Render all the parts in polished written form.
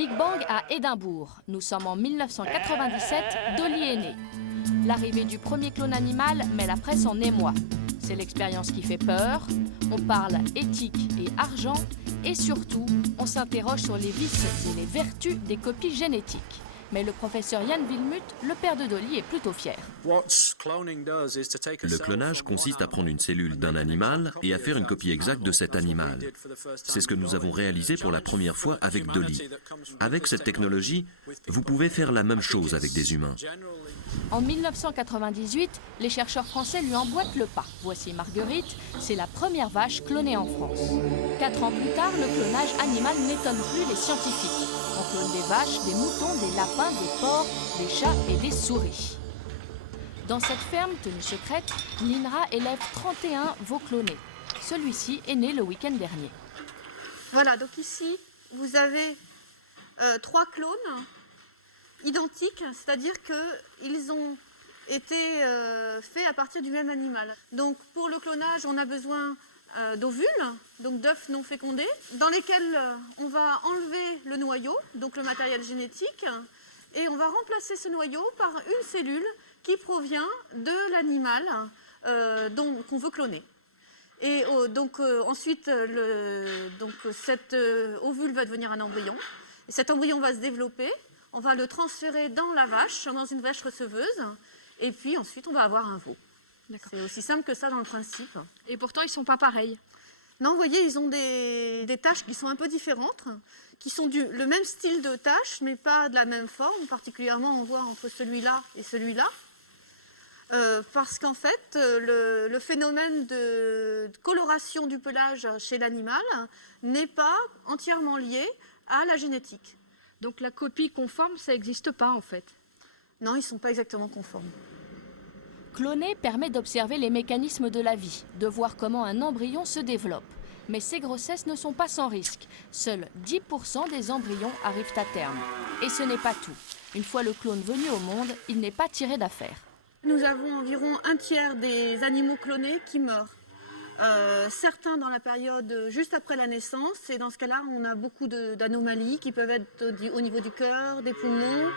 Big Bang à Édimbourg. Nous sommes en 1997, Dolly est née. L'arrivée du premier clone animal met la presse en émoi. C'est l'expérience qui fait peur. On parle éthique et argent. Et surtout, on s'interroge sur les vices et les vertus des copies génétiques. Mais le professeur Jan Wilmuth, le père de Dolly, est plutôt fier. Le clonage consiste à prendre une cellule d'un animal et à faire une copie exacte de cet animal. C'est ce que nous avons réalisé pour la première fois avec Dolly. Avec cette technologie, vous pouvez faire la même chose avec des humains. En 1998, les chercheurs français lui emboîtent le pas. Voici Marguerite, c'est la première vache clonée en France. 4 ans plus tard, le clonage animal n'étonne plus les scientifiques. On clone des vaches, des moutons, des lapins, des porcs, des chats et des souris. Dans cette ferme tenue secrète, l'INRA élève 31 veaux clonés. Celui-ci est né le week-end dernier. Voilà, donc ici, vous avez 3 clones identiques, c'est-à-dire qu'ils ont été faits à partir du même animal. Donc pour le clonage, on a besoin d'ovules, donc d'œufs non fécondés, dans lesquels on va enlever le noyau, donc le matériel génétique, et on va remplacer ce noyau par une cellule qui provient de l'animal qu'on veut cloner. Et ensuite, cet ovule va devenir un embryon, et cet embryon va se développer. On va le transférer dans la vache, dans une vache receveuse, et puis ensuite on va avoir un veau. C'est aussi simple que ça dans le principe. Et pourtant ils ne sont pas pareils. Non, vous voyez, ils ont des taches qui sont un peu différentes, qui sont le même style de taches, mais pas de la même forme. Particulièrement, on voit entre celui-là et celui-là. Parce qu'en fait, le phénomène de coloration du pelage chez l'animal n'est pas entièrement lié à la génétique. Donc la copie conforme, ça n'existe pas en fait. Non, ils ne sont pas exactement conformes. Cloner permet d'observer les mécanismes de la vie, de voir comment un embryon se développe. Mais ces grossesses ne sont pas sans risque. Seuls 10% des embryons arrivent à terme. Et ce n'est pas tout. Une fois le clone venu au monde, il n'est pas tiré d'affaire. Nous avons environ un tiers des animaux clonés qui meurent. Certains dans la période juste après la naissance, et dans ce cas-là, on a beaucoup d'anomalies qui peuvent être au niveau du cœur, des poumons,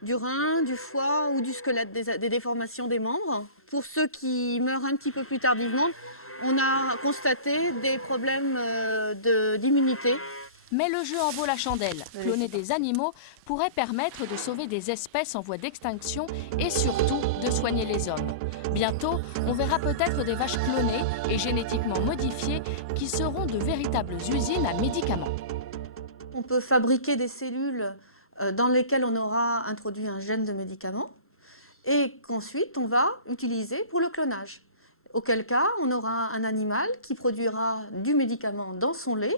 du rein, du foie ou du squelette, des déformations des membres. Pour ceux qui meurent un petit peu plus tardivement, on a constaté des problèmes d'immunité. Mais le jeu en vaut la chandelle. Cloner des animaux pourrait permettre de sauver des espèces en voie d'extinction et surtout de soigner les hommes. Bientôt, on verra peut-être des vaches clonées et génétiquement modifiées qui seront de véritables usines à médicaments. On peut fabriquer des cellules dans lesquelles on aura introduit un gène de médicament et qu'ensuite on va utiliser pour le clonage. Auquel cas, on aura un animal qui produira du médicament dans son lait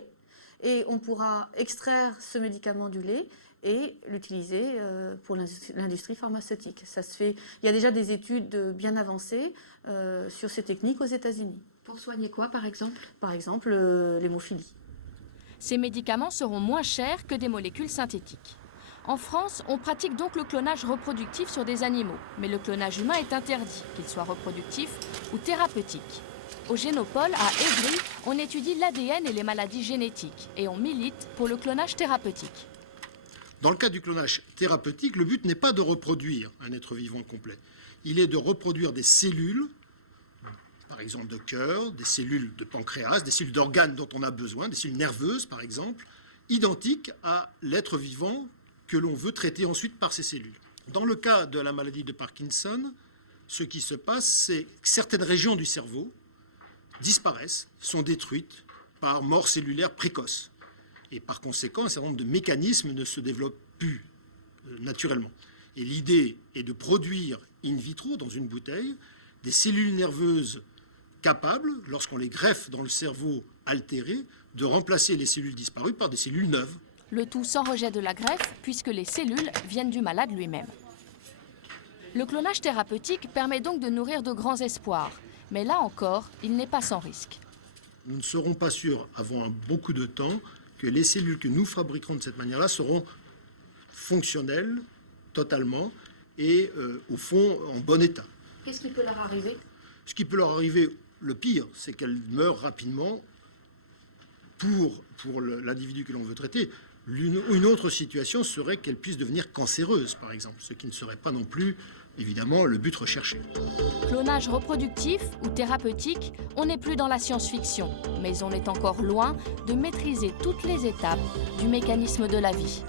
et on pourra extraire ce médicament du lait et l'utiliser pour l'industrie pharmaceutique. Ça se fait. Il y a déjà des études bien avancées sur ces techniques aux États-Unis. Pour soigner quoi, par exemple? Par exemple, l'hémophilie. Ces médicaments seront moins chers que des molécules synthétiques. En France, on pratique donc le clonage reproductif sur des animaux, mais le clonage humain est interdit, qu'il soit reproductif ou thérapeutique. Au Génopole, à Évry, on étudie l'ADN et les maladies génétiques et on milite pour le clonage thérapeutique. Dans le cas du clonage thérapeutique, le but n'est pas de reproduire un être vivant complet. Il est de reproduire des cellules, par exemple de cœur, des cellules de pancréas, des cellules d'organes dont on a besoin, des cellules nerveuses par exemple, identiques à l'être vivant que l'on veut traiter ensuite par ces cellules. Dans le cas de la maladie de Parkinson, ce qui se passe, c'est que certaines régions du cerveau disparaissent, sont détruites par mort cellulaire précoce. Et par conséquent, un certain nombre de mécanismes ne se développent plus naturellement. Et l'idée est de produire in vitro, dans une bouteille, des cellules nerveuses capables, lorsqu'on les greffe dans le cerveau altéré, de remplacer les cellules disparues par des cellules neuves. Le tout sans rejet de la greffe, puisque les cellules viennent du malade lui-même. Le clonage thérapeutique permet donc de nourrir de grands espoirs. Mais là encore, il n'est pas sans risque. Nous ne serons pas sûrs, avant beaucoup de temps, que les cellules que nous fabriquerons de cette manière-là seront fonctionnelles totalement et, au fond, en bon état. Qu'est-ce qui peut leur arriver? Ce qui peut leur arriver, le pire, c'est qu'elles meurent rapidement pour l'individu que l'on veut traiter. Une autre situation serait qu'elle puisse devenir cancéreuse, par exemple, ce qui ne serait pas non plus, évidemment, le but recherché. Clonage reproductif ou thérapeutique, on n'est plus dans la science-fiction, mais on est encore loin de maîtriser toutes les étapes du mécanisme de la vie.